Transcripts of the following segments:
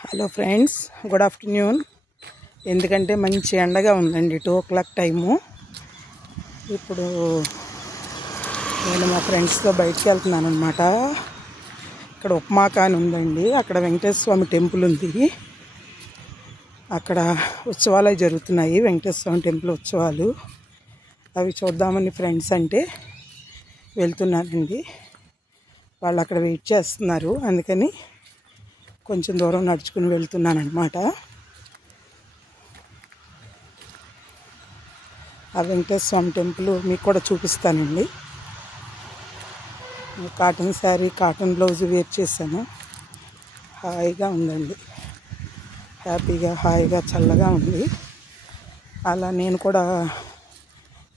Hello friends, good afternoon. ఎందుకంటే మంచి ఎండగా ఉందండి, 2 o'clock టైము. ఇప్పుడు నేను మా ఫ్రెండ్స్తో బయటికి వెళ్తున్నాను అనమాట. ఇక్కడ ఉప్మాక అని ఉందండి, అక్కడ వెంకటేశ్వర స్వామి టెంపుల్ ఉంది. అక్కడ ఉత్సవాలు జరుగుతున్నాయి, వెంకటేశ్వర స్వామి టెంపుల్ ఉత్సవాలు. అవి చూద్దామని ఫ్రెండ్స్ అంటే వెళ్తున్నానండి. వాళ్ళు అక్కడ వెయిట్ చేస్తున్నారు, అందుకని కొంచెం దూరం నడుచుకుని వెళ్తున్నాను అనమాట. ఆ వెంకటేశ్వర స్వామి టెంపుల్ మీకు కూడా చూపిస్తానండి. Cotton sari, cotton blouse wear చేశాను. హాయిగా ఉందండి, హ్యాపీగా, హాయిగా, చల్లగా ఉంది. అలా నేను కూడా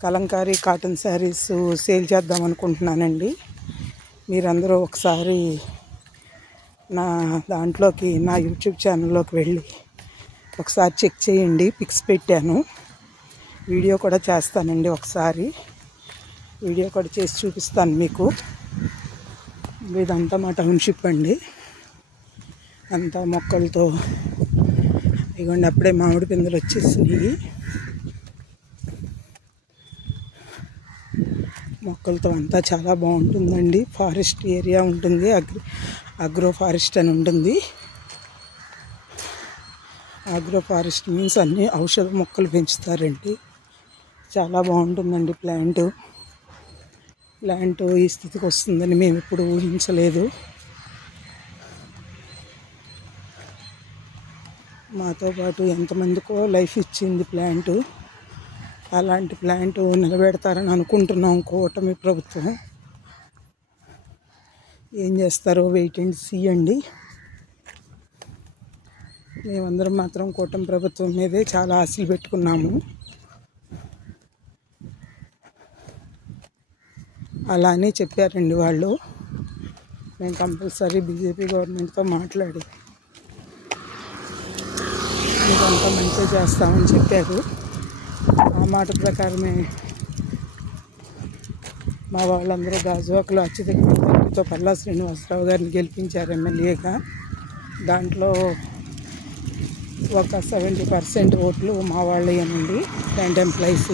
కలంకారీ కాటన్ శారీస్ సేల్ చేద్దాం అనుకుంటున్నానండి. మీరందరూ ఒకసారి నా దాంట్లోకి, నా యూట్యూబ్ ఛానల్లోకి వెళ్ళి ఒకసారి చెక్ చేయండి. పిక్స్ పెట్టాను, వీడియో కూడా చేస్తానండి. ఒకసారి వీడియో కూడా చేసి చూపిస్తాను మీకు. ఇదంతా మా టౌన్షిప్ అండి, అంతా మొక్కలతో. ఇదిగోండి, అప్పుడే మామిడి పిందెలు వచ్చేసినాయి. మొక్కలతో అంతా చాలా బాగుంటుందండి. ఫారెస్ట్ ఏరియా ఉంటుంది, అగ్రో ఫారెస్ట్ అని ఉంటుంది. అగ్రో ఫారెస్ట్ మీన్స్ అన్ని ఔషధ మొక్కలు పెంచుతారండి. చాలా బాగుంటుందండి. ప్లాంట్ ఈ స్థితికి వస్తుందని మేము ఎప్పుడు ఊహించలేదు. మాతో పాటు ఎంతమందికో లైఫ్ ఇచ్చింది ప్లాంట్. అలాంటి ప్లాంట్ నిలబెడతారని అనుకుంటున్నాం కూటమి ప్రభుత్వం. ఏం చేస్తారో వెయిట్ అండ్ సీ అండి. మేమందరం మాత్రం కూటమి ప్రభుత్వం మీదే చాలా ఆశలు పెట్టుకున్నాము. అలా అని చెప్పారండి వాళ్ళు. మేము కంపల్సరీ బీజేపీ గవర్నమెంట్తో మాట్లాడి ఇదంతా మంచిగా చేస్తామని చెప్పారు. ఆ మాట ప్రకారమే మా వాళ్ళందరూ గాజువాకలో అత్యధిక మెజారిటీతో పల్లా శ్రీనివాసరావు గారిని గెలిపించారు ఎమ్మెల్యేగా. దాంట్లో ఒక 70% ఓట్లు మా వాళ్ళేనండి, ప్లాంట్ ఎంప్లాయీస్.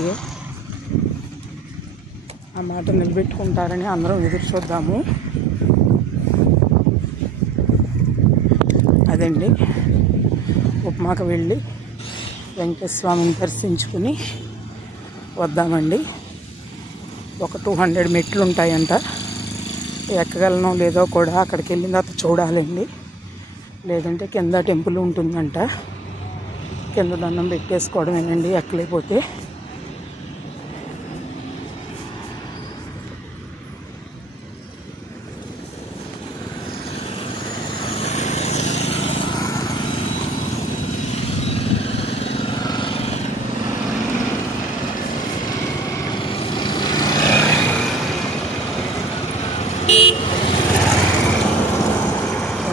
ఆ మాట నిలబెట్టుకుంటారని అందరం ఎదురు చూద్దాము. అదండి, ఉప్మాకు వెళ్ళి వెంకటేశ్వర స్వామిని దర్శించుకుని వద్దామండి. ఒక 200 మెట్లు ఉంటాయంట. ఎక్కగలనో లేదో కూడా అక్కడికి వెళ్ళిన తర్వాత చూడాలండి. లేదంటే కింద టెంపుల్ ఉంటుందంట, కింద దండం పెట్టేసుకోవడమేనండి ఎక్కలేకపోతే.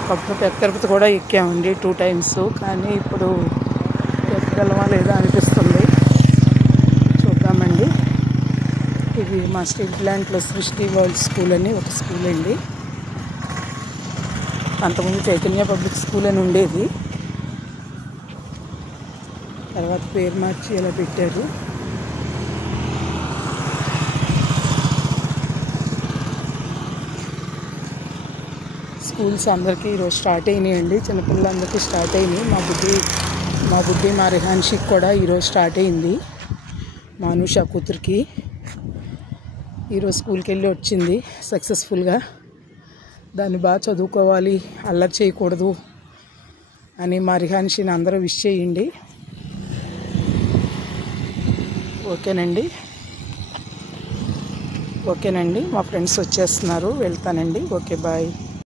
ఒకప్పుడు పెద్ద తిరుపతి కూడా ఎక్కామండి 2 times, కానీ ఇప్పుడు ఎక్కగలమా లేదా అనిపిస్తుంది. చూద్దామండి. ఇది మా స్టీల్ ప్లాంట్లో సృష్టి వరల్డ్ స్కూల్ అని ఒక స్కూల్ అండి. అంతకుముందు చైతన్య పబ్లిక్ స్కూల్ అని ఉండేది, తర్వాత పేరు మార్చి ఇలా పెట్టారు. స్కూల్స్ అందరికీ ఈరోజు స్టార్ట్ అయినాయండి, చిన్నపిల్లలందరికీ స్టార్ట్ అయినాయి. మా బుడ్డి మా రిహాన్షికి కూడా ఈరోజు స్టార్ట్ అయింది. మా అనుష కూతురికి ఈరోజు స్కూల్కి వెళ్ళి వచ్చింది సక్సెస్ఫుల్గా. దాన్ని బాగా చదువుకోవాలి, అల్లరి చేయకూడదు అని మా రిహాన్షిని అందరూ విష్ చేయండి. ఓకేనండి. మా ఫ్రెండ్స్ వచ్చేస్తున్నారు, వెళ్తానండి. Okay, bye.